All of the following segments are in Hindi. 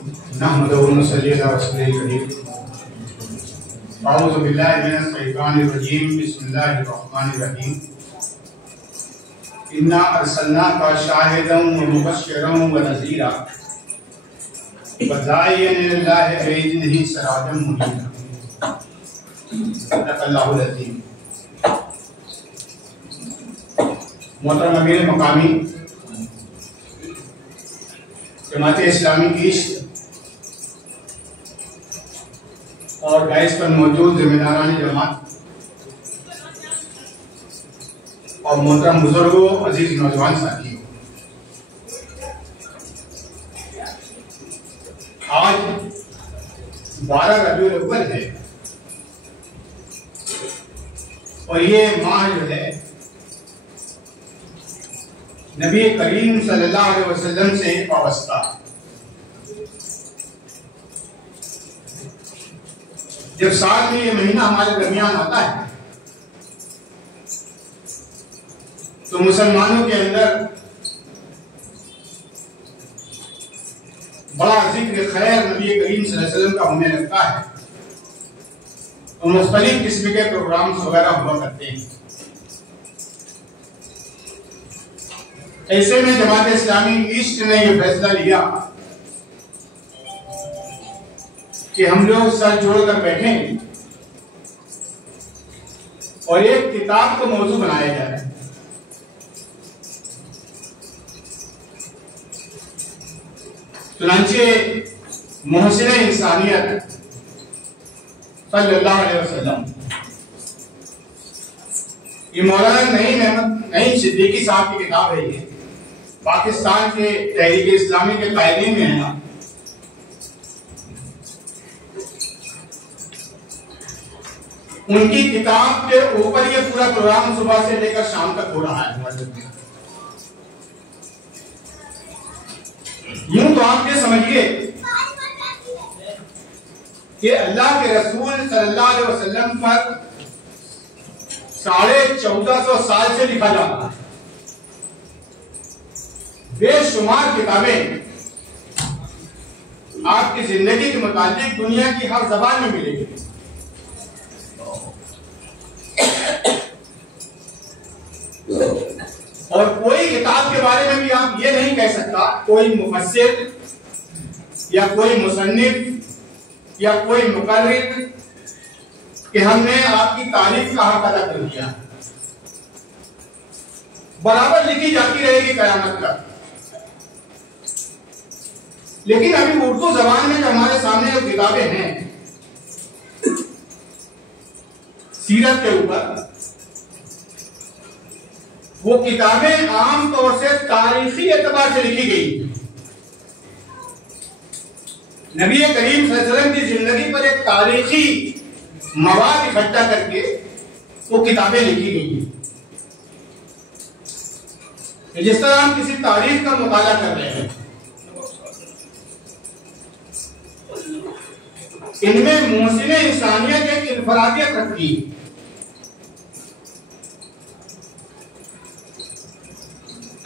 नहमदुहु व नसल्ली अला रसूलिल करीम। अऊज़ु बिल्लाहि मिनश शैतानिर रजीम। बिस्मिल्लाहिर रहमानिर रहीम। इन्ना अरसलनाका शाहिदन व मुबश्शिरन व नज़ीरा व दाइयन इलल्लाहि बिइज़निहि सिराजम मुनीरा। सदक़ल्लाहुल अज़ीम। मोहतरम अमीर मकामी जमात इस्लामी ईस्ट और डाइस पर मौजूद जिम्मेदारान जमात और मोहतरम बुजुर्गों, अजीज नौजवान साथियों, आज 12 रबीउल अव्वल है और ये माह जो है नबी करीम सल्लल्लाहु अलैहि वसल्लम से वाबस्ता। जब साल में ये महीना हमारे दरमियान आता है तो मुसलमानों के अंदर बड़ा जिक्र खैर नबी करीम सल्लल्लाहु अलैहि वसल्लम का होने लगता है और मुख्तलिफ किस्म के प्रोग्राम्स वगैरह हुआ करते हैं। ऐसे में जमात इस्लामी ईस्ट ने यह फैसला लिया कि हम लोग सर जोड़कर बैठें और एक किताब को मौजू बनाया जाए। चुनांचे मोहसिन इंसानियत सल्लल्लाहु अलैहि वसल्लम, ये मौलाना नईम सिद्दीकी साहब की किताब है। ये पाकिस्तान के तहरीक इस्लामी के कायदे में है ना। उनकी किताब के ऊपर ये पूरा प्रोग्राम सुबह से लेकर शाम तक हो रहा है। यूं तो आप ये समझिए कि अल्लाह के रसूल सल्लल्लाहु अलैहि वसल्लम पर 1450 साल से लिखा जाता है। बेशुमार किताबें आपकी जिंदगी के मुताबिक दुनिया की हर जबान में मिलेगी। और कोई किताब के बारे में भी आप ये नहीं कह सकता, कोई मुफस्सिर या कोई मुसन्निफ या कोई मुकर्रिर कि हमने आपकी तारीफ का हक अदा कर दिया। बराबर लिखी जाती रहेगी कयामत तक। लेकिन अभी उर्दू जबान में जो हमारे सामने जो किताबें हैं सीरत के ऊपर, वो किताबें आम तौर से तारीखी एतबार से लिखी गई। नबी करीम सल्लल्लाहु अलैहि वसल्लम की जिंदगी पर एक तारीखी मवाद इकट्ठा करके वो किताबें लिखी गई हैं। जिस तरह हम किसी तारीख का मुताला कर रहे हैं, इनमें मोहसिन इंसानियत एक इनफरादियत रखती है।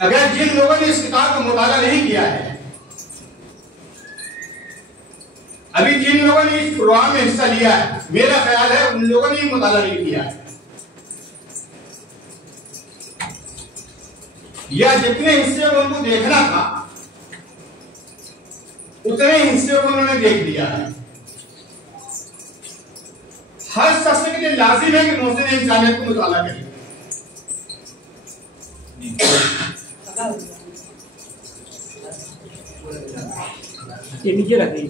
अगर जिन लोगों ने इस किताब का मुताला नहीं किया है, अभी जिन लोगों ने इस प्रोग्राम में हिस्सा लिया है, मेरा ख्याल है उन लोगों ने मुताला नहीं किया है, या जितने हिस्से उनको देखना था उतने हिस्से को उन्होंने देख लिया है। हर शख्स के लिए लाजिम है कि मोहसिन इंसानियत को मुताला करें। ये नीचे रखिए।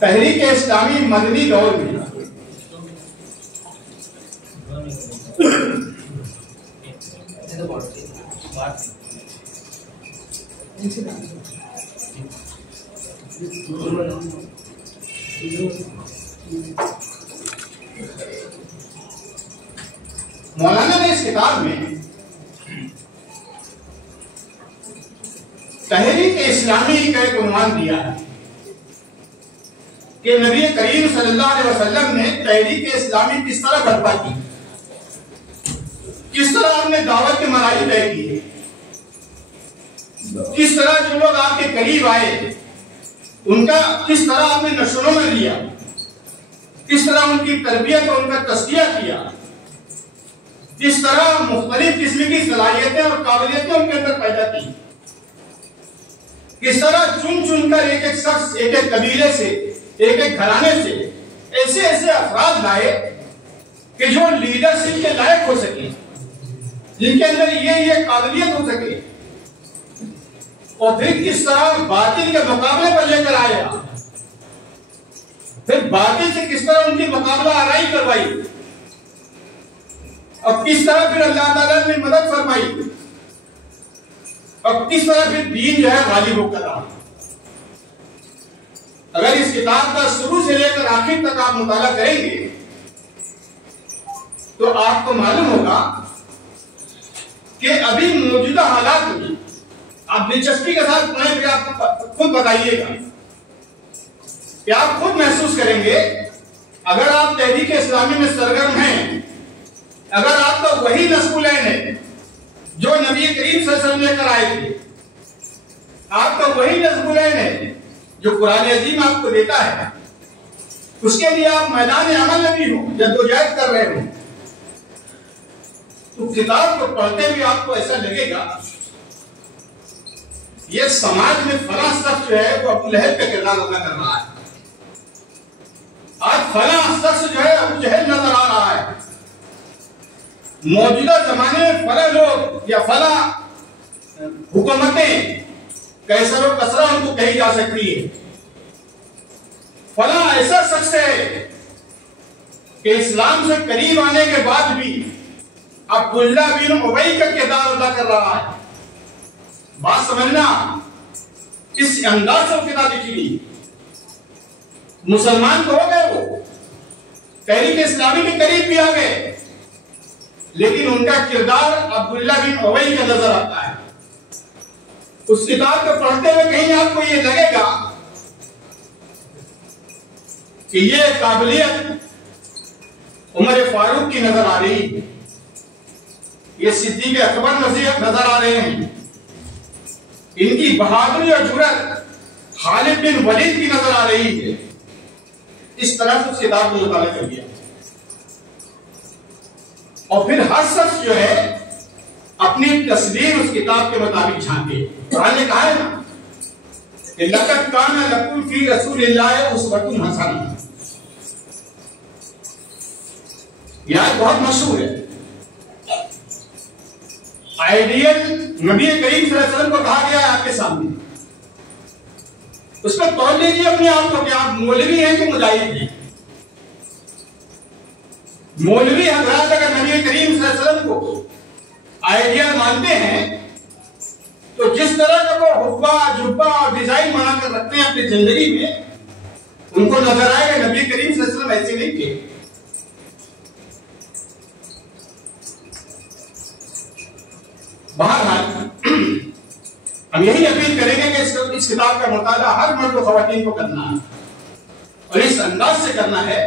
तहरीक इस्लामी मदनी दौर में मौलाना ने इस किताब में तहरीक इस्लामी का एक उन्वान दिया है कि नबी करीम सल्लल्लाहु अलैहि वसल्लम ने तहरीक इस्लामी किस तरह बर्पा की, किस तरह हमने दावत के मराहिल तय किए। किस तरह जो लोग आपके करीब आए उनका किस तरह आपने नशरों में लिया, किस तरह उनकी तरबियत और उनका तस्किया किया, किस तरह मुख्तलिफ किस्म की सलाहियतें और काबिलियतें उनके अंदर पैदा की, किस तरह चुन चुनकर एक एक शख्स, एक एक कबीले से, एक एक घराने से ऐसे ऐसे अफराद लाए कि जो लीडरशिप के लायक हो सके, जिनके अंदर ये काबिलियत हो सके, और फिर किस तरह बातिल के मुकाबले पर लेकर आया, फिर बातिल से किस तरह उनकी मुकाबला आराई करवाई, और किस तरह फिर अल्लाह ताला ने मदद फरमाई, और किस तरह फिर दीन जो है गालिब होकर रहा। अगर इस किताब का शुरू से लेकर आखिर तक आप मुताला करेंगे तो आपको मालूम होगा कि अभी मौजूदा हालात में आप दिलचस्पी के साथ पढ़ें, फिर आप खुद बताइएगा कि आप खुद महसूस करेंगे, अगर आप तहरीक इस्लामी में सरगर्म हैं, अगर आपका वही नस्कुलैन है जो नबी करीम सल्लल्लाहु अलैहि वसल्लम लेकर आए थे, आपका वही नस्कुलैन है जो कुरान अजीम आपको देता है, उसके लिए आप मैदान अमल में भी हो, जद्दोजहद कर रहे हो, तो किताब को पढ़ते हुए आपको ऐसा लगेगा ये समाज में फला शख्स जो है वो अबू लहब का किरदार अदा कर रहा है, आज फला शख्स जो है अबू जहल नजर आ रहा है, मौजूदा जमाने में फला लोग या फला हुकूमतें कैसर और कसरा उनको कही जा सकती है, फला ऐसा शख्स है कि इस्लाम से करीब आने के बाद भी अब्दुल्ला बिन उबई का किरदार अदा कर रहा है। बात समझना, इस अंदाज से किताब लिखी गई। मुसलमान तो हो गए, वो तहरीक इस्लामी के करीब भी आ गए, लेकिन उनका किरदार अब्दुल्ला बिन उबई का नजर आता है। उस किताब को पढ़ते हुए कहीं आपको ये लगेगा कि ये काबिलियत उमर फारूक की नजर आ रही है, ये सिद्दीक अकबर नजर आ रहे हैं, इनकी बहादुरी और जुर्रत खालिद बिन वलीद की नजर आ रही है। इस तरह से उस किताब को मुताला कर दिया, और फिर हर शख्स जो है अपनी तस्वीर उस किताब के मुताबिक झांके। कुरान ने कहा है ना कि लक़द काना लकुम फी रसूलिल्लाहि उस्वतुन हसना, यह बहुत मशहूर है। आइडियल नबी करीम सल्लल्लाहु अलैहि वसल्लम को कहा गया है आपके सामने, उस पर तौल लीजिए अपने आप को कि आप मौलवी हैं कि मुजाहिद हैं। मौलवी हजरात अगर नबी करीम सल्लल्लाहु अलैहि वसल्लम को आइडियल मानते हैं तो जिस तरह का वो हुब्बा जुब्बा और डिजाइन बनाकर रखते हैं अपनी जिंदगी में, उनको नजर आएगा नबी करीम सल्लल्लाहु अलैहि वसल्लम ऐसे नहीं थे। बहरहाल हम यही अपील करेंगे कि इस किताब का मुताला हर मर्द और ख़वातीन को करना है, और इस अंदाज से करना है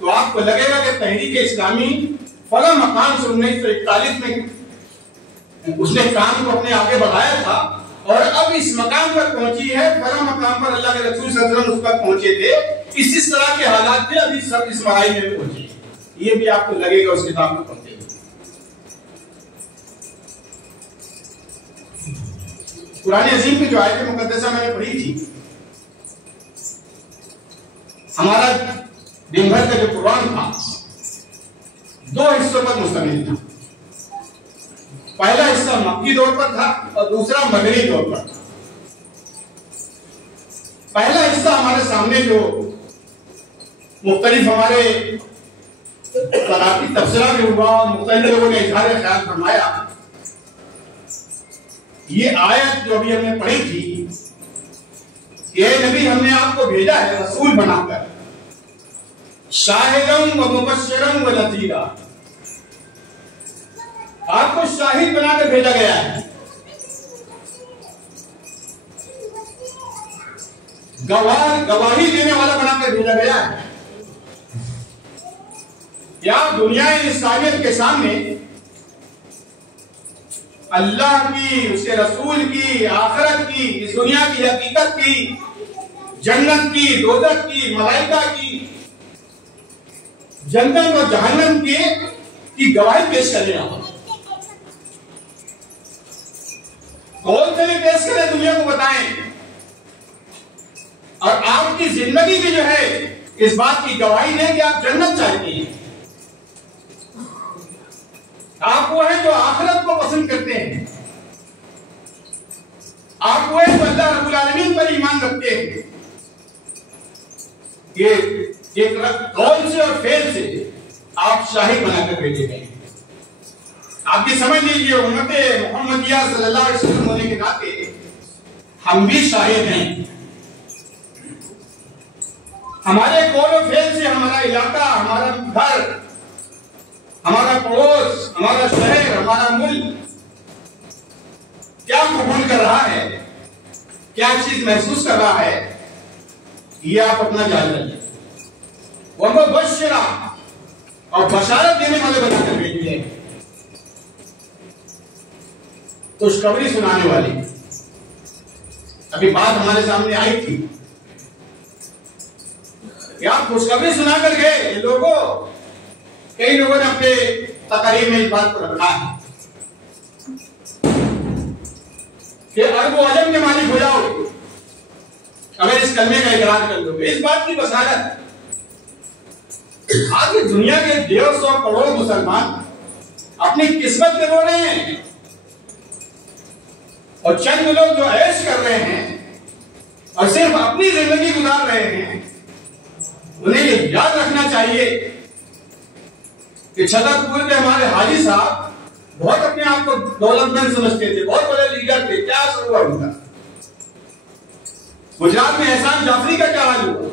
तो आपको लगेगा कि तहरीक इस्लामी फला मकाम से 1941 में उसने काम को अपने आगे बढ़ाया था, और अब इस मकाम पर पहुंची है, फला मकाम पर अल्लाह के रसूल सल्लल्लाहु अलैहि वसल्लम उस पर पहुंचे थे। इस तरह के हालात थे, अभी सब इस मराई में पहुंचे, ये भी आपको लगेगा उस किताब को पढ़ते। कुरान अजीम की जो आयत मुकद्दसा मैंने पढ़ी थी, हमारा दिन भर का जो कुरान था 2 हिस्सों पर मुश्तमिल था। पहला हिस्सा मक्की दौर पर था और दूसरा मगरी दौर पर था। पहला हिस्सा हमारे सामने जो मुख्तलिफ हमारे तराकी तबसरा में हुआ और मुख्तलिफ लोगों ने इजहार ख्याल फरमाया, ये आयत जो अभी हमने पढ़ी थी, ये नबी हमने आपको भेजा है रसूल बनाकर, शाहिदन व मुबश्शिरन व नज़ीरा, आपको शाहिद बनाकर भेजा गया है, गवाही देने वाला बनाकर भेजा गया है। या दुनिया इस्लामियत के सामने अल्लाह की, उसके रसूल की, आखिरत की, इस दुनिया की हकीकत की, जन्नत की, दोज़ख की, मलाइका की, जन्नत और जहन्नम की गवाही पेश करें। आप कौन से भी पेश करें, दुनिया को बताएं, और आपकी जिंदगी भी जो है इस बात की गवाही दें कि आप जन्नत चाहते हैं। आप वो हैं जो आखिरत को पसंद करते हैं, आप वो हैं जो अल्लाह रब्बुल आलमीन पर ईमान रखते हैं। ये एक कौल से और फेल से आप शाहिद बनाकर भेजे गए। आप ये समझ लीजिए, उम्मते मुहम्मदिया सल्लल्लाहु अलैहि वसल्लम होने के नाते हम भी शाहिद हैं। हमारे कौल और फेल से हमारा इलाका, हमारा घर, हमारा पड़ोस, हमारा शहर, हमारा मुल्क क्या कबूल कर रहा है, क्या चीज महसूस कर रहा है, ये आप अपना जायजा लीजिए। वो बशरा और बशारत देने वाले बनाकर भेजिए, खुशखबरी सुनाने वाली। अभी बात हमारे सामने आई थी कि आप खुशखबरी सुनाकर गए। ये लोगों, कई लोगों ने अपने तकरीर में इस बात को रखा है कि अरब व अजम के मालिक हो जाओगे अगर इस कलमे का इकरार कर लोगे। इस बात की बशारत आज दुनिया के 150 करोड़ मुसलमान अपनी किस्मत में रो रहे हैं, और चंद लोग जो ऐश कर रहे हैं और सिर्फ अपनी जिंदगी गुजार रहे हैं, उन्हें ये याद रखना चाहिए कि छतरपुर के हमारे हाजी साहब बहुत अपने आप को दौलतमंद समझते थे, बहुत बड़े लीडर थे। क्या असर हुआ उनका? गुजरात में एहसान जाफरी का क्या हाल हुआ?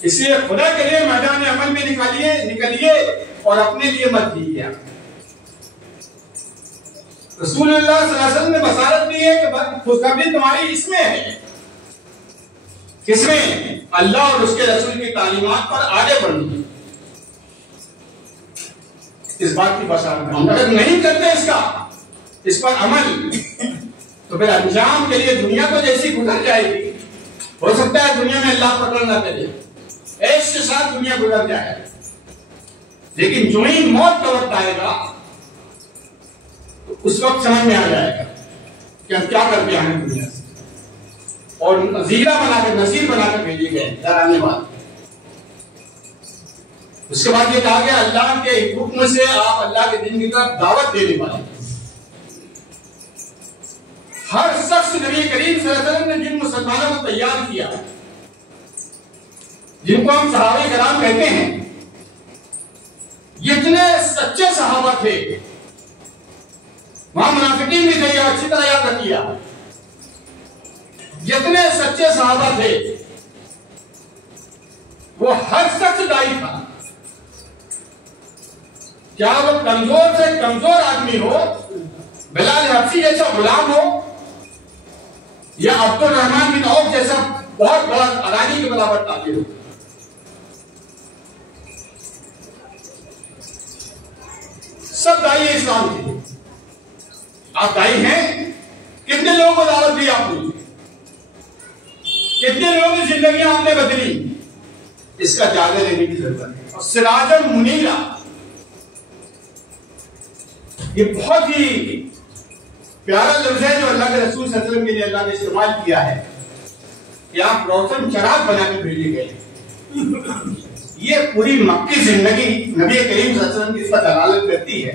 इसलिए खुदा के लिए मैदान अमल में निकलिए और अपने लिए मत दीजिए। रसूलुल्लाह सल्लल्लाहु अलैहि वसल्लम ने बशारत दी है कि खुशखबरी तुम्हारी इसमें है। किसमें? अल्लाह और उसके रसूल की तालीमात पर आगे बढ़नी। इस बात की बशारत हम अगर नहीं करते इस पर अमल, तो फिर अंजाम के लिए दुनिया तो जैसी गुजर जाएगी। हो सकता है दुनिया में अल्लाह पकड़ ना करे, ऐश के साथ दुनिया गुजर जाए, लेकिन जो ही मौत का वक्त आएगा तो उस वक्त समझ में आ जाएगा कि हम क्या करके आए दुनिया से, और नजीरा बनाकर, नसीर बनाकर भेजे गए डराने वाले। उसके बाद ये कहा गया अल्लाह के हुक्म से आप अल्लाह के दिन की तरफ दावत देने वाले। हर शख्स नबी करीम सल्लल्लाहु अलैहि वसल्लम ने जिन मुसलमानों को तैयार किया, जिनको हम सहाबा कराम कहते हैं, ये इतने सच्चे सहाबा थे। वहां मुनाफिकीन भी थे, अच्छी तरह याद रखिए। जितने सच्चे सहाबा थे वो हर शख्स दाई था। क्या वो कमजोर से कमजोर आदमी हो, बिलाल हबशी जैसा गुलाम हो, या अब्दुल रहमान बिन औफ जैसा बहुत बड़ा अडानी के बराबर ताबिर हो, सब दाई इस्लाम थे। आप दाई हैं। कितने लोगों को दावत दी आपने, कितने लोगों की जिंदगी आपने बदली, इसका जायजा लेने की जरूरत है। और सिराजम मुनीरा, ये बहुत ही प्यारा लफ्ज है जो अल्लाह के रसूल सल्लल्लाहु अलैहि वसल्लम के लिए अल्लाह ने इस्तेमाल किया है कि आप रोशन चराग बनाकर भेजे गए। ये पूरी मक्की जिंदगी नबी करीम सल्लल्लाहु अलैहि वसल्लम की इस पर दलालत करती है,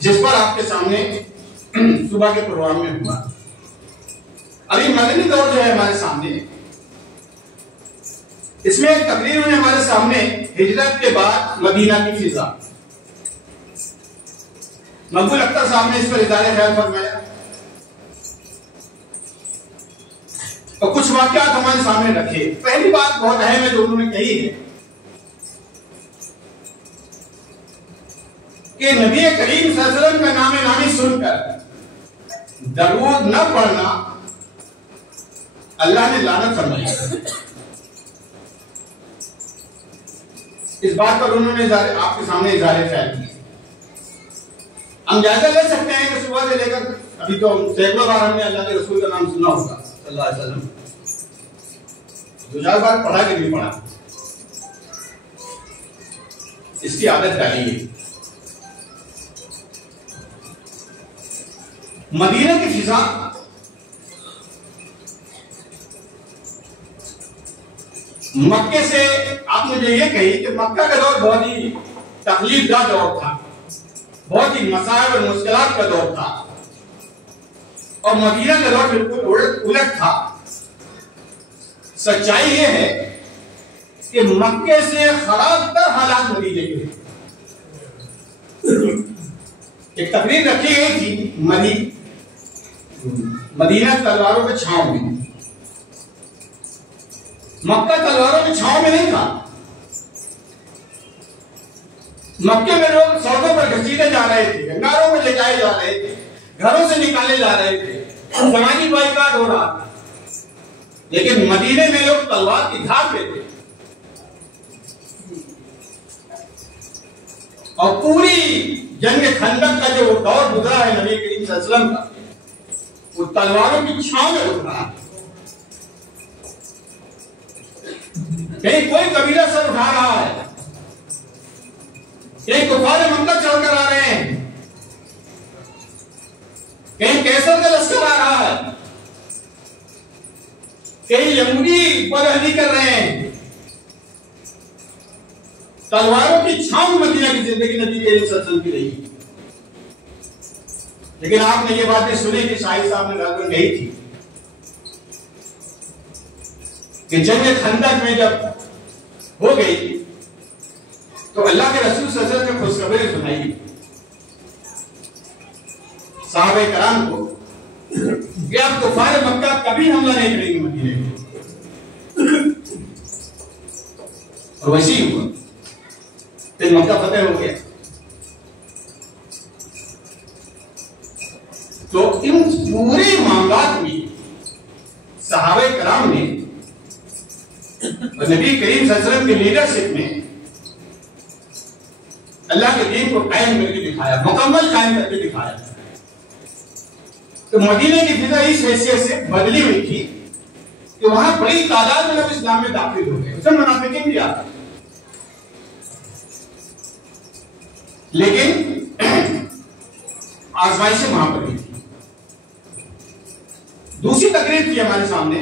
जिस पर आपके सामने सुबह के प्रोग्राम में हुआ। अभी मदनी दौर जो है हमारे सामने, इसमें एक तकरीर हुई हमारे सामने हिजरत के बाद मदीना की फिजा। मकबूल अख्तर साहब ने इस पर इज़ारे ख्याल फरमाया और कुछ वाक़यात हमारे सामने रखे। पहली बात बहुत अहम है जो उन्होंने कही है कि नबी करीम सल्लल्लाहु अलैहि वसल्लम का नाम नामी सुनकर दरूद न पढ़ना अल्लाह ने लानत फरमाई। इस बात पर उन्होंने आपके सामने इज़ारे ख्याल किया। हम जायजा ले सकते हैं कि सुबह से लेकर अभी तो सैकड़ों बार हमने अल्लाह के रसूल का नाम सुना होगा सल्लल्लाहु अलैहि वसल्लम, 2-4 बार पढ़ा कि नहीं पढ़ा, इसकी आदत डालिए। मदीना की फिजा मक्के से, आप मुझे ये कही कि मक्का का दौर बहुत ही तकलीफदा दौर था, बहुत ही मसाइल और मुश्किलात का दौर था, और मदीना का दौर बिल्कुल उलट था। सच्चाई ये है कि मक्के से खराब तर हालात मदीने के। एक तकरीर रखी गई थी मदीना तलवारों के छांव में। मक्का तलवारों के छांव में नहीं था। मक्के में लोग सड़कों पर घसीटे जा रहे थे, अंगारों में ले जाए जा रहे थे, घरों से निकाले जा रहे थे, समाजी बाइकाट हो रहा था। लेकिन मदीने में लोग तलवार की धाक पे थे और पूरी जंग खंदक का जो दौर गुजरा है नबी करीम सल्लल्लाहु अलैहि वसल्लम का, वो तलवारों की छांव में गुजरा। कहीं कोई कबीला सर उठा रहा है, कहीं कुफार मक्का चढ़कर आ रहे हैं, कहीं कैसर का लश्कर आ रहा है, कहीं यहूदी बदहली कर रहे हैं। तलवारों की छांव मदीना की जिंदगी नबी करीम सल्लल्लाहु अलैहि वसल्लम की रही। लेकिन आपने ये बातें सुनी कि शाहिद साहब ने लगभग कही थी कि जंग खंदक में जब हो गई तो अल्लाह के रसूल सल्लल्लाहु अलैहि वसल्लम ने खुशखबरी सुनाई सहाबे कराम को कि अब कुफार मक्का कभी हमला नहीं करेंगे मदीने में। और वैसे ही हुआ, फिर मक्का फतेह हो गया। तो इन पूरे मामलात में सहाबे कराम ने और नबी करीम सल्लल्लाहु अलैहि वसल्लम की लीडरशिप में अल्लाह के दीन को कायम करके दिखाया, मुकम्मल कायम करके दिखाया। तो मदीने की फिजा इस हैसियत से बदली हुई थी कि वहां बड़ी तादाद में लोग इस्लाम में दाखिल हो गए, उसमें मुनाफिकीन भी आते, लेकिन आजमाइशें वहां पर भी थी। दूसरी तकरीर थी हमारे सामने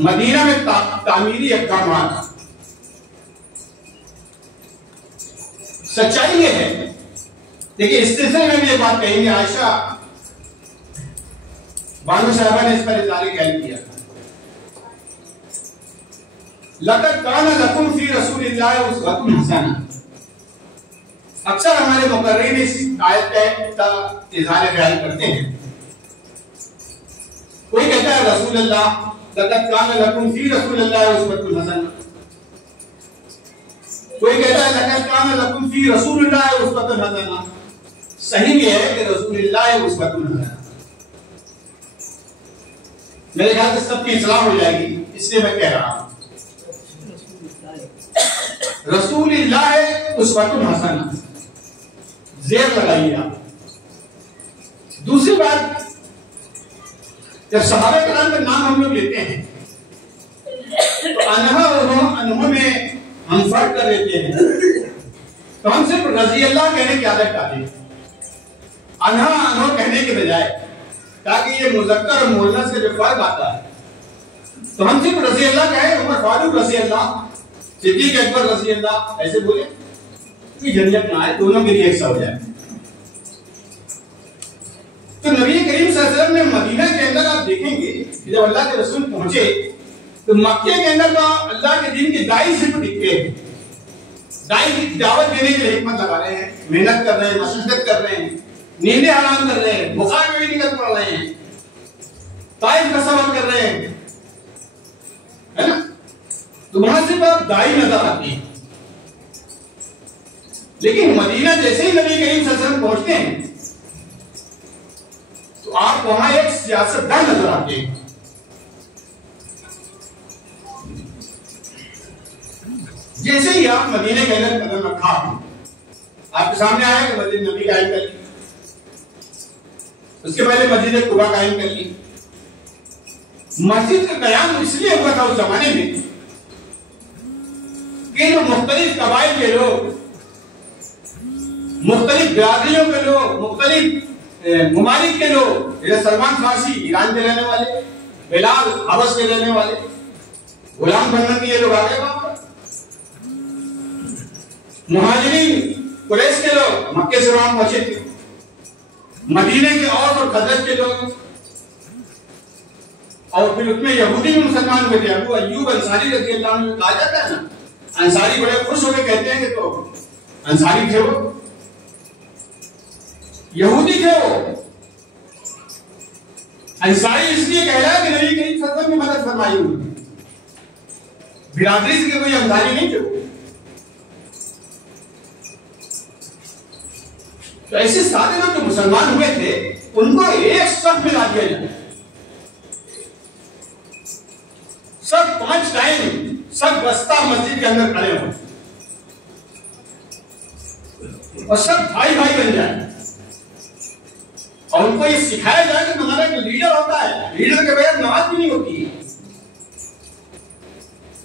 मदीना में तामीरी इक़दामात। सच्चाई ये है, देखिए इस सिलसिले में भी एक बात कहेंगे, आयशा बानो साहबा ने इस पर इज़ारे ख्याल किया। लक़द काना लकुम फी रसूलिल्लाहि उस्वतुन हसना। अक्सर हमारे मुक़र्रिरीन इस आयत का इज़ारे ख्याल करते हैं। कोई कहता है रसूलुल्लाह लक़द काना लकुम फी रसूलिल्लाहि उस्वतुन हसना, कोई कहता है लक़द काना लकुम फी रसूलिल्लाहि उस्वतुन हसना। सही ये है कि रसूलिल्लाहि उस्वतुन हसना। मेरे ख्याल से सबकी इस्लाह हो जाएगी, इसलिए मैं कह रहा हूं रसूलिल्लाह उस्वतुन हसना, ज़ेर लगाइए आप। दूसरी बात, जब सहाबा कराम का नाम हम लोग लेते हैं तो अनहा में हम फर्क कर देते हैं, तो हम सिर्फ रज़ी अल्लाह कहने की आदत डालें, अनहा कहने के बजाय, ताकि ये मुज़क्कर और मुअन्नस से जो फर्क आता है तो हम सिर्फ रज़ी अल्लाह कहें, उमर फारूक रज़ी अल्लाह, सिद्दीक़ अकबर रज़ी अल्लाह, ऐसे बोले कि झंझट ना आए, दोनों के लिए एक सा हो जाए। तो नबी करीम सल्लल्लाहु अलैहि वसल्लम ने मदीना के अंदर आप देखेंगे कि जब अल्लाह के रसूल पहुंचे तो मक्के के अंदर तो अल्लाह के दीन के दाई सिर्फ दिखते हैं, दाई की दावत देने के लिए हिम्मत लगा रहे हैं, मेहनत कर रहे हैं, मशक्कत कर रहे हैं, नींदें हराम कर रहे हैं, बुखार में भी निकल पड़ रहे हैं, ताइफ का सफर कर रहे हैं, है ना। तो वहां सिर्फ आप दाई नजर आती है। लेकिन मदीना जैसे ही नबी करीम सल्लल्लाहु अलैहि वसल्लम पहुंचते हैं तो आप वहां एक सियासतदान नजर आते हैं। जैसे ही आप मदीने के अंदर कदम रखा, आपके सामने आया कि मदीने नबी का उसके पहले मस्जिद कुबा कायम कर ली। मस्जिद का कयाम इसलिए हुआ था उस जमाने में कि जो मुख्तलिफ कबाइल के लोग, मुख्तलिफ बिरादरियों के लोग, मुख्तलिफ ममालिक के लोग, जैसे सलमान फारसी ईरान के रहने वाले, बिलाल हबश के रहने वाले, गुलाम बनने के ये लोग आ गए वहां पर। मुहाजिरीन कुरैश के लोग मक्के से वहां पहुंचे थे। मदीने के औस और खजरज के लोग, और फिर उसमें यहूदी भी मुसलमान हुए थे। अबू अय्यूब अंसारी रज़ी अल्लाह अन्हु कहा जाता है ना, अंसारी बड़े खुश होकर कहते हैं कि तो अंसारी थे वो, यहूदी थे वो। अंसारी इसलिए कह रहा है कि नबी करीम सल्लल्लाहु अलैहि वसल्लम की मदद फरमाई हुई, बिरादरी से कोई अंसारी नहीं थे वो। तो ऐसे सारे लोग जो मुसलमान हुए थे उनको एक सब मिला दिया जाए, सब 5 टाइम सब बस्ता मस्जिद के अंदर खड़े हो और सब भाई भाई बन जाए, और उनको ये सिखाया जाए कि तुम्हारा एक लीडर होता है, लीडर के बगैर नमाज भी नहीं होती है।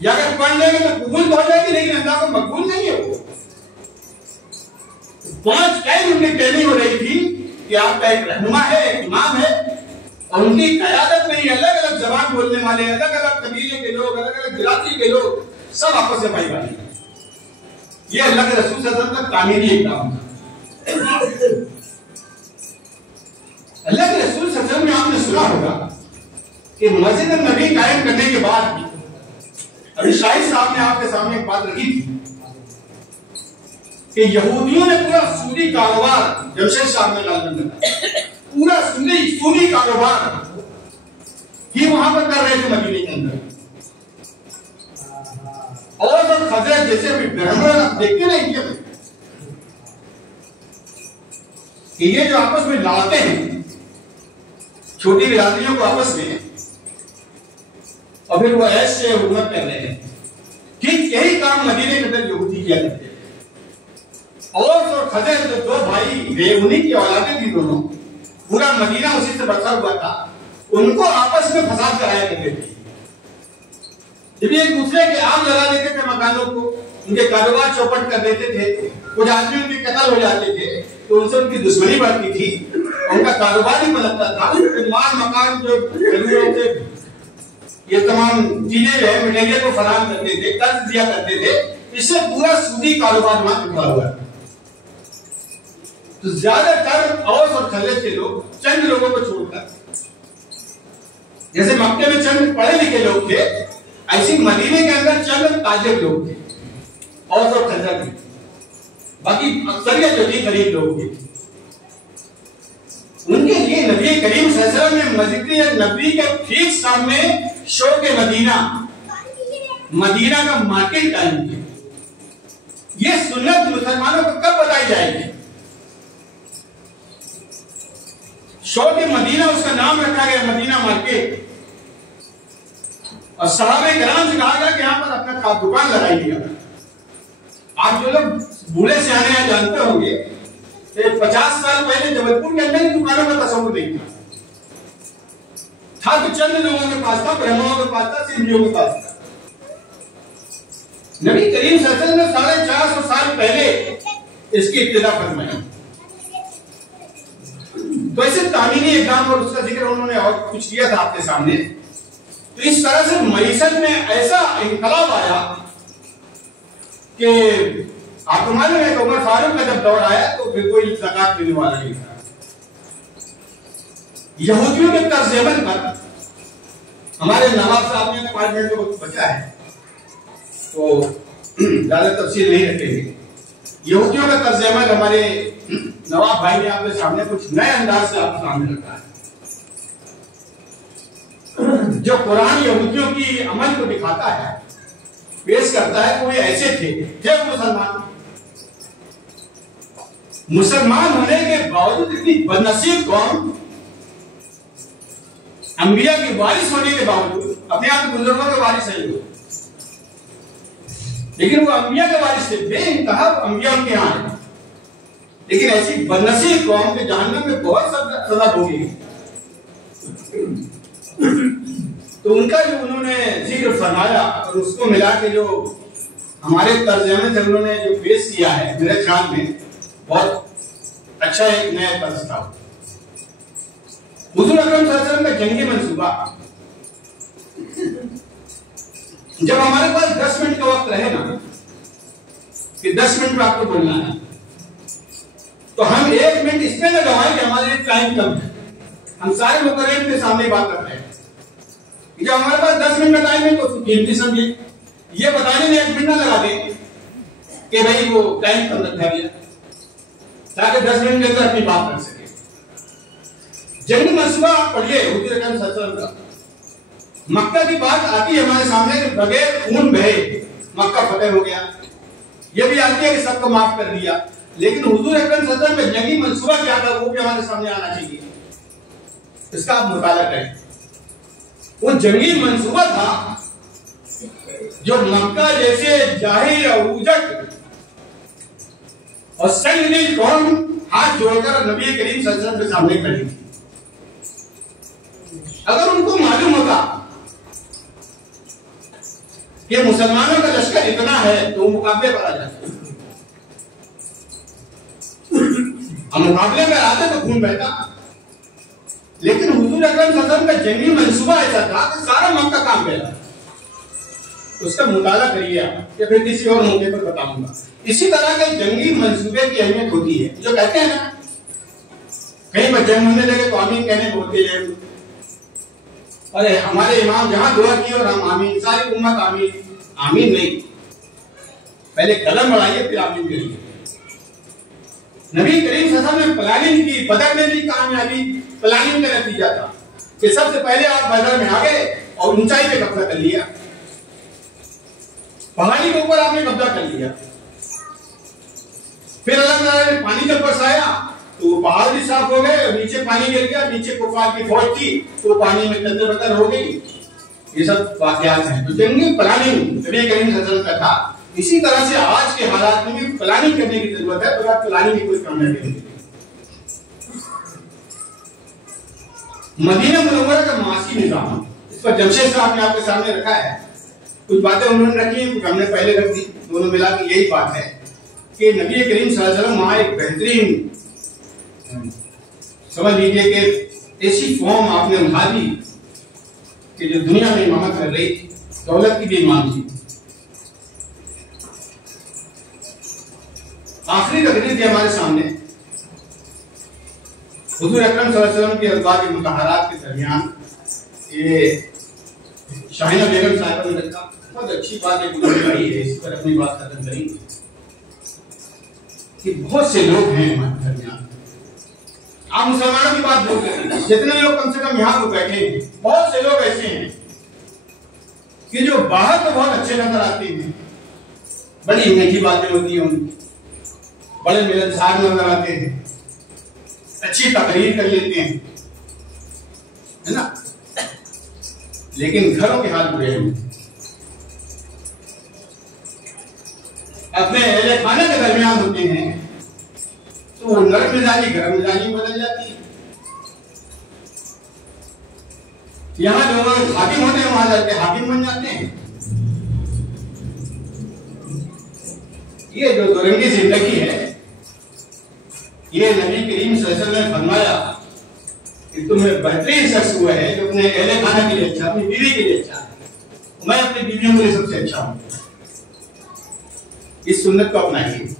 या अगर पढ़ लेंगे तो कबूल तो हो जाएगी, लेकिन अल्लाह को मकबूल नहीं है वो। 5 टाइम उनकी ट्रेनिंग हो रही थी कि आपका एक रहनुमा है, एक इमाम है, और उनकी क़यादत में अलग अलग जबान बोलने वाले, अलग अलग कबीले के लोग, अलग अलग बिरादरी के लोग सब आपस में भाई भाई। ये अल्लाह के रसूल सल्लल्लाहु अलैहि वसल्लम का तामीरी इक़दाम था। अल्लाह के रसूल सल्लल्लाहु अलैहि वसल्लम में आपने सुना होगा कि मस्जिद नबी कायम करने के बाद अभी शाहिद साहब ने आपके सामने एक बात रखी थी कि यहूदियों ने पूरा सूदी कारोबार, जमशेद साहब ने लालबंद रखा, पूरा सूदी कारोबार ही वहां पर कर रहे थे मदीने के अंदर। और सब खजरत जैसे अभी ब्राह्मण देखते ना इंडिया में कि ये जो आपस में लड़ाते हैं छोटी बिरादरियों को आपस में, और फिर वो ऐसे हुकूमत कर रहे हैं। ठीक यही काम मदीने के अंदर यहूदी किया करते थे। औस और खजरत जो 2 भाई वे, उन्हीं की औलादें थी दोनों, पूरा मदीना उसी से बसा हुआ था, उनको आपस में फसाद कराया करते थे। जब एक दूसरे के आग लगा देते थे मकानों को, उनके कारोबार चौपट कर देते थे, कुछ आदमी उनके कत्ल हो जाते थे तो उनसे उनकी दुश्मनी बढ़ती थी, उनका कारोबार ही पलटता था। माल मकान जो ये तमाम चीजें जो है मटेरियल को फराहम करते थे, कर्ज दिया करते थे, इससे पूरा सूदी कारोबार वहां उठा हुआ है। तो ज्यादातर औस और खजरज के लोग चंद लोगों को छोड़कर, जैसे मक्के में चंद पढ़े लिखे लोग थे, ऐसे मदीने के अंदर चंद ताजिर लोग थे, औस और खजरज थे, बाकी अक्सरियत जो थी गरीब लोग थे। उनके लिए नबी करीम सल्लल्लाहु अलैहि वसल्लम ने मस्जिद नबी के ठीक सामने शौक मदीना, मदीना का मार्केट कायम किया। ये सुन्नत मुसलमानों को कब बताई जाएगी? शौक मदीना उसका नाम रखा गया, मदीना मार्केट। और सहाबे किराम से कहा गया कि यहां पर अपना दुकान लगाइएगा। आप जो लोग बूढ़े सियाने यहाँ जानते होंगे, 50 साल पहले जबलपुर के अंदर ही दुकानों का तस्वुर नहीं था तो चंद लोगों के पास था, ब्राह्मणों के पास था, सिंधियों के पास था। नबी करीम सल्लल्लाहु अलैहि वसल्लम ने 450 साल पहले इसकी इब्तिदा फरमाई। तो ऐसे तामीरी इक़दाम और उसका जिक्र उन्होंने और कुछ किया था आपके सामने। तो इस तरह से मईशत में ऐसा इनकलाब आया कि आपको मालूम है कि उमर फारूक का जब दौर आया तो फिर कोई ज़कात देने वाला नहीं था। यहूदियों के तर्ज़-ए-अमल पर हमारे नवाब साहब ने 5 मिनट का वक्त बचा है तो ज्यादा तफसील नहीं रखेंगे। यहूदियों का तर्ज़-ए-अमल हमारे नवाब भाई ने आपके सामने कुछ नए अंदाज से आपके सामने रखा है। जो कुरान यहूदियों की अमल को दिखाता है, पेश करता है, कोई ऐसे थे मुसलमान होने के बावजूद इतनी बदनसीब कौम, अंबिया की वारिस होने के बावजूद, अपने आप बुजुर्गों के वारिस है वो, लेकिन वो अंबिया के वारिस थे, बेइंतहा अंबिया उनके यहाँ है, लेकिन ऐसी बदनसीब कौम के जहन्नम में बहुत सजा भोगेगी। तो उनका जो उन्होंने जिक्र फरमाया और उसको मिला के जो हमारे तर्जमे से उन्होंने जो पेश किया है, मेरे ख्याल में बहुत अच्छा एक नया तर्ज था। हुजूर अकरम सल्लल्लाहु अलैहि वसल्लम का जंगी मंसूबा, जब हमारे पास 10 मिनट का वक्त रहे ना कि 10 मिनट में आपको बोलना है, तो हम 1 मिनट इसमें लगाएं कि हमारे टाइम कम है। हम सारे मुकर्रर के सामने बात कर रहे हैं कि जब हमारे पास 10 मिनट का टाइम है तो उसको कीमती समझिए। ये बताने में 1 मिनट ना लगा दें कि भाई वो टाइम कम रखा गया, ताकि 10 मिनट के अंदर अपनी बात कर सके। जंगी मंसूबा आप पढ़िए हुजूर अकरम सल्लल्लाहु अलैहि वसल्लम का। मक्का की बात आती है हमारे सामने कि बगैर खून बहे मक्का फतेह हो गया। ये भी आती है कि सबको माफ कर दिया, लेकिन हुजूर अकरम सल्लल्लाहु अलैहि वसल्लम का जंगी मंसूबा क्या था वो भी हमारे सामने आना चाहिए। इसका आप मुताला करें। वो जंगी मंसूबा था जो मक्का जैसे जाहिर अबूजक और सैयदुल कौम हाथ जोड़कर नबी करीम सल्लल्लाहु अलैहि वसल्लम के सामने खड़ी थी। अगर उनको मालूम होता कि मुसलमानों का लश्कर इतना है तो मुकाबले पर आ जाते, हम मुकाबले में आते तो खून बहता। लेकिन हुजूर अकरम सल्लल्लाहु अलैहि वसल्लम का जंगी मंसूबा ऐसा था कि सारा मक्का काम गया। उसका मुताला करिए आप, या फिर किसी और मौके पर बताऊंगा। इसी तरह के जंगी मंसूबे की अहमियत होती है। जो कहते हैं ना कहीं पर जंग होने लगे तो आमीन कहने बोलते हैं, अरे हमारे इमाम जहां दुआ की और हम आमीन, सारी उम्मत आमीन। आमीन नहीं, पहले कलम बढ़ाइए फिर आमीन करिए। नबी करीम सल्लल्लाहु अलैहि वसल्लम ने प्लानिंग की। बदर में भी कामयाबी प्लानिंग का नतीजा था कि सबसे पहले आप बदर में आ गए और ऊंचाई पे कब्जा कर लिया, पहाड़ी के ऊपर आपने कब्जा कर लिया। फिर अल्लाह ताला ने पानी जब बरसाया तो पहाड़ भी साफ हो गए, नीचे पानी गिर गया, नीचे कुफार की फौज थी तो पानी में तंत्र हो गई। ये सब वाकयात हैं। तो जंगी प्लानिंग नबी करीम सल्लल्लाहु अलैहि वसल्लम का था। इसी तरह से आज के हालात में भी प्लानिंग करने की जरूरत है। तो प्लानिंग की कोई कामयाबी नहीं। मदीना मुनव्वरा का मासी निजाम, इस पर जमशेद साहब ने आपके सामने रखा है। कुछ बातें उन्होंने रखी हैं, कुछ हमने पहले रख दी। दोनों मिला के यही बात है कि नबी करीम सल्लल्लाहु अलैहि वसल्लम वहां एक बेहतरीन, समझ लीजिए कि ऐसी फॉर्म आपने उठा दी कि जो दुनिया में इमामत कर रही थी, दौलत की भी इमाम थी। आखिरी तकरीर थी हमारे सामने, हुजूर अकरम सल्लल्लाहु अलैहि वसल्लम के अज़वाज मुतहरात के दरमियान ये शाहिना बेगम साहिबा ने रखा। बहुत अच्छी बात है, इस पर अपनी बात खत्म करेंगे कि बहुत से लोग हैं हमारे दरमियान। आप मुसलमानों की बात बोल रहे हैं, जितने लोग कम से कम यहाँ पर बैठे हैं, बहुत से लोग ऐसे हैं कि जो बाहर तो बहुत अच्छे नजर आते हैं, बड़ी मीठी बातें होती हैं उनकी, बड़े मिलनसार नजर आते हैं, अच्छी तकरीर कर लेते हैं, है ना, लेकिन घरों के हाल बुरे हैं। अपने अहले खाने के दरमियान होते हैं तो वो नरम मिजाजी गरम मिजाजी बदल जाती है। यहाँ जो लोग हाकिम होते हैं वहां जाके हाकिम बन जाते हैं। ये जो दुरंगी जिंदगी है, ये नबी करीम सल्लल्लाहु अलैहि वसल्लम ने फरमाया कि तुम्हें बेहतरीन शख्स हुआ है जो अपने अहले खाना के लिए अच्छा, अपनी बीवी के लिए अच्छा है। मैं अपनी बीवियों के लिए सबसे अच्छा हूं। इस सुन्नत को अपनाइए।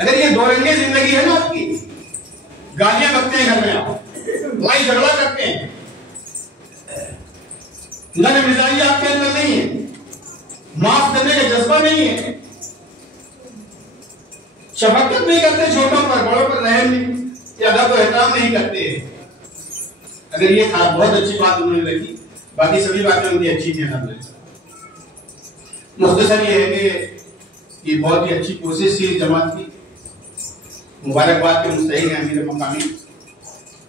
अगर ये दो रंगे जिंदगी है ना आपकी, गालियां बकते हैं घर में, आप लड़ाई झगड़ा करते हैं, नरम मिजाजी आपके अंदर नहीं है, माफ करने का जज्बा नहीं है, शफकत नहीं करते छोटों पर, बड़ों पर रहम नहीं या अदब और एहतराम नहीं करते। अगर ये था, बहुत अच्छी बात उन्होंने रखी। बाकी सभी बातें उनकी अच्छी थी। मुख्तसर ये है कि ये बहुत ही अच्छी कोशिश थी जमात की, मुबारकबाद के मुस्तहिक हैं अमीर मकामी।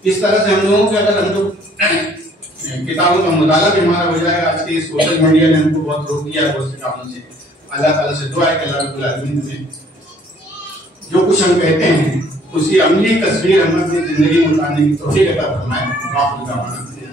इस तरह से हम लोगों के अगर हम लोग किताबों का मुताला भी हमारा हो जाएगा। आज के सोशल मीडिया ने हमको बहुत रोक दिया है बहुत से कामों से। अल्लाह ताला से दुआ है कि अल्लाह रब्बुल आलमीन में जो कुछ हम कहते हैं उसकी अमली तस्वीर हम अपनी जिंदगी में उतारने की तौफीक अता फरमाए।